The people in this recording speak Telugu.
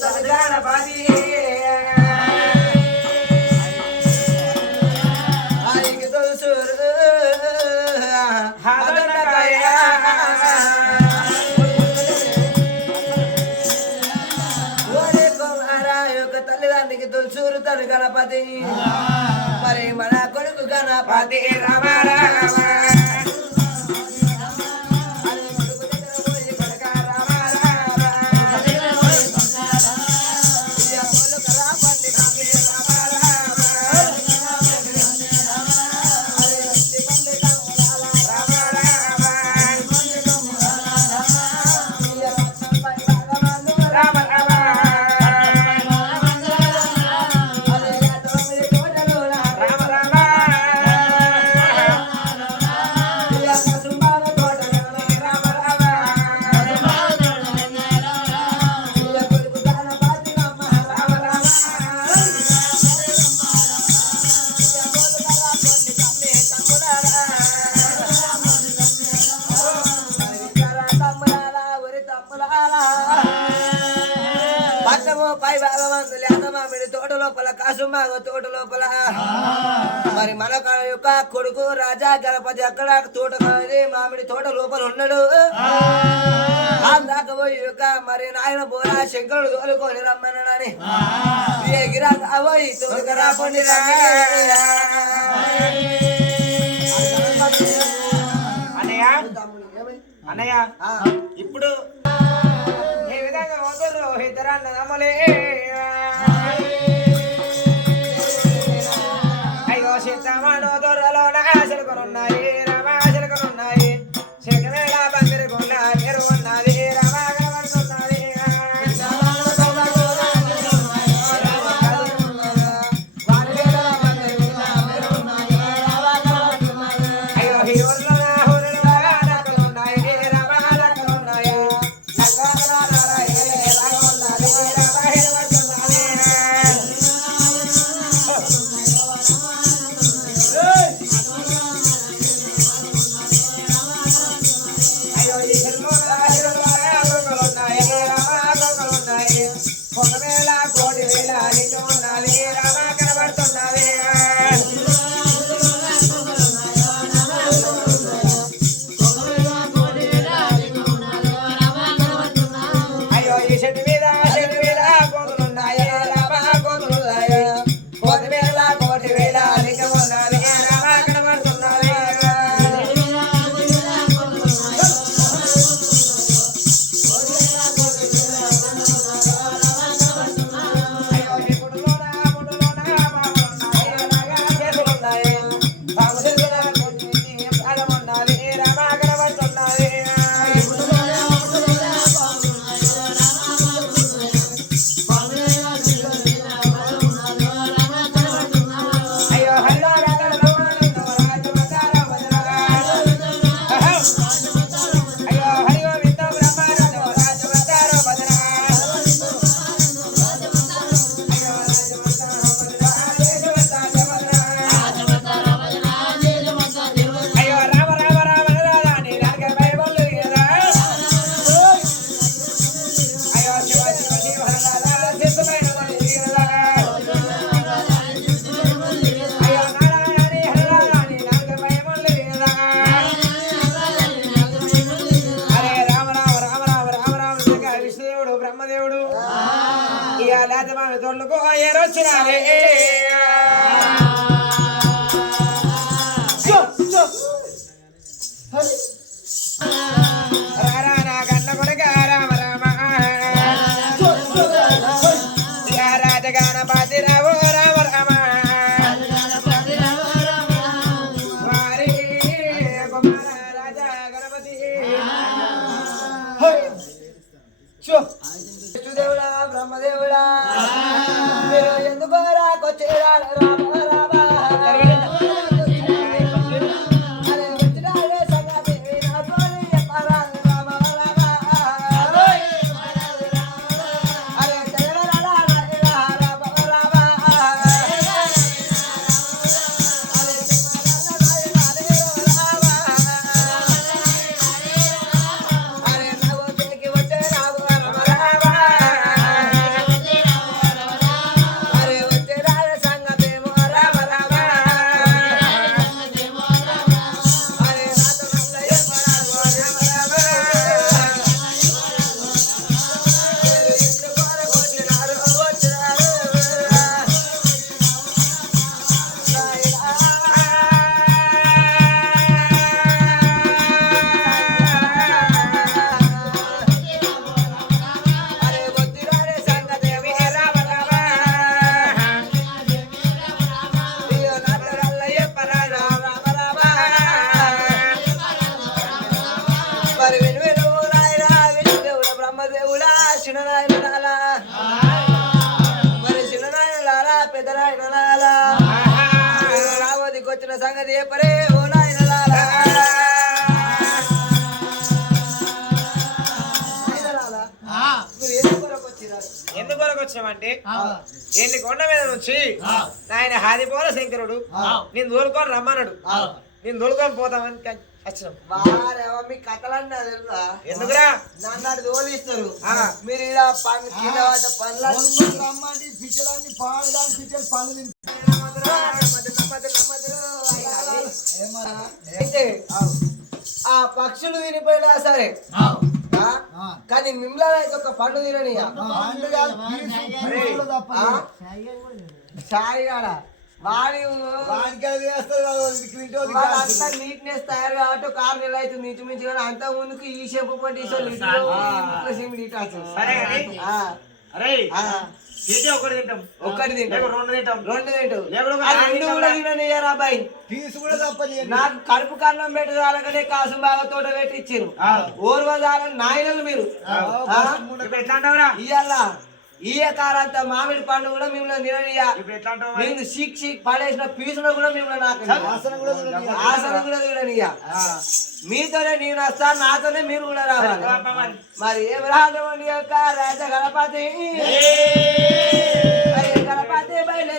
గణపతి తల్లిదండ్రికి తులసూరు తను గణపతి మరి మన కొడుకు గణపతి రామ రామ తోట లోపల కాసుమాగ తోట లోపల మరి మన యొక్క కొడుకు రాజా గణపతి అక్కడ తోట మామిడి తోట లోపల ఉన్నాడు దాకా పోయి యొక్క మరి నాయన బోరా శంకరుడు తోలుకొని రమ్మన్నాడని ఎగిరా పోయి తోలుకరా పండి అన్నయ్య అన్నయ్య ఇప్పుడు ఏ విధంగా పోతారు ఇద్దరన్న నమ్మలే అయ్యో సీతమానో దొరలోన చిలకలున్నాయి రామా చిలకలున్నాయి చిలకమేళ బందిరి కొన్న ఎరు ఉన్నది రామా కనబడుతున్నది అయ్యో ఈ ఊర్లో బ్రహ్మదేవుడా ఎందుకో రాకొచ్చేరా సంగతి చెప్పరే ఓ నాయనలారా. మీరు ఎందుకు వరకు వచ్చామంటే ఎన్ని కొండ మీద నుంచి ఆయన హాదిపోల శంకరుడు నేను దూరుకొని రమ్మన్నాడు. నేను దూరుకొని పోతామని వచ్చినాం. మీ కథలన్నా తెలుసా? ఎందుకురా నన్ను తోలిస్తారు మీరు ఇలా పనులు రమ్మంటే పిచ్చలన్నీ పాడుదాని పిచ్చలు పనులు అయితే ఆ పక్షులు తినిపోయినా సరే కానీ మిమ్మల్ని అయితే ఒక పండు తినని సాయి కాడ వాళ్ళంతా నీట్నెస్ తయారు కాబట్టి ఒక 6 నెలలు అవుతుంది ఇంచుమించు. కానీ అంత ముందుకు ఈ షెంపు పట్టి ఒక్కటి తింటాం 2 తింటాం కూడా తిననియరా అబ్బాయి. నాకు కడుపు కన్నం పెట్టాలకనే కాసు బాగా తోట పెట్టి ఇచ్చారు. ఓర్వదాలని నాయనలు మీరు ఇయ్యాల ఈ కాలంత మామిడి పండు కూడా మిమ్మల్ని తిననియా. మీరు షీక్ పడేసిన పీసులో కూడా మిమ్మల్ని నాకు ఆసన కూడా తిననియా. మీతోనే నేను వస్తా, నాతోనే మీరు కూడా రావాలి. మరి ఏం రాజమండ్రి యొక్క రాజ గణపతి గణపతి బయలు